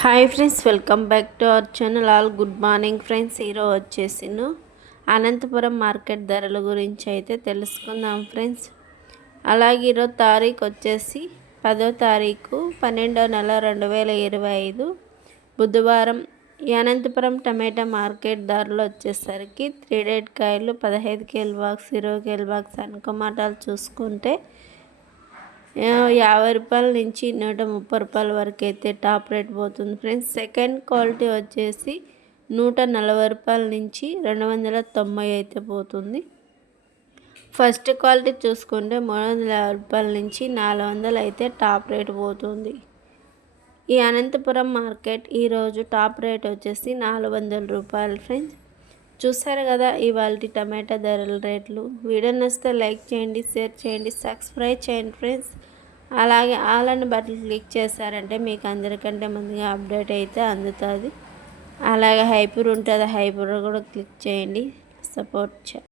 Hi friends welcome back to our channel. All good morning friends. ఈరోజు వచ్చేసిను Anantapuram market ధరల గురించి అయితే తెలుసుకుందాం ఫ్రెండ్స్. అలాగే ఈరోజు తారీఖు వచ్చేసి పదో తారీఖు పన్నెండో నెల రెండు వేల ఇరవై ఐదు బుధవారం. ఈ అనంతపురం టమాటా మార్కెట్ ధరలు వచ్చేసరికి త్రీ డేట్ కాయలు పదహైదు కేల్ బాక్స్ ఇరవై కేల్ బాక్స్ అనుకమాటాలు చూసుకుంటే యాభై రూపాయల నుంచి నూట ముప్పై రూపాయల వరకు అయితే టాప్ రేట్ పోతుంది ఫ్రెండ్స్. సెకండ్ క్వాలిటీ వచ్చేసి నూట నలభై రూపాయల నుంచి రెండు వందల తొంభై అయితే పోతుంది. ఫస్ట్ క్వాలిటీ చూసుకుంటే మూడు వందల యాభై రూపాయల నుంచి నాలుగు వందలు అయితే టాప్ రేట్ పోతుంది. ఈ అనంతపురం మార్కెట్ ఈరోజు టాప్ రేట్ వచ్చేసి నాలుగు వందల రూపాయలు ఫ్రెండ్స్. చూసారు కదా ఇవాళ టమాటా ధరల రేట్లు. వీడియో నచ్చితే లైక్ చేయండి షేర్ చేయండి సబ్స్క్రైబ్ చేయండి ఫ్రెండ్స్. అలాగే ఆలని బట్టలు క్లిక్ చేశారంటే మీకు అందరికంటే ముందుగా అప్డేట్ అయితే అందుతుంది. అలాగే హైపర్ ఉంటుంది హైపర్ కూడా క్లిక్ చేయండి. సపోర్ట్ చే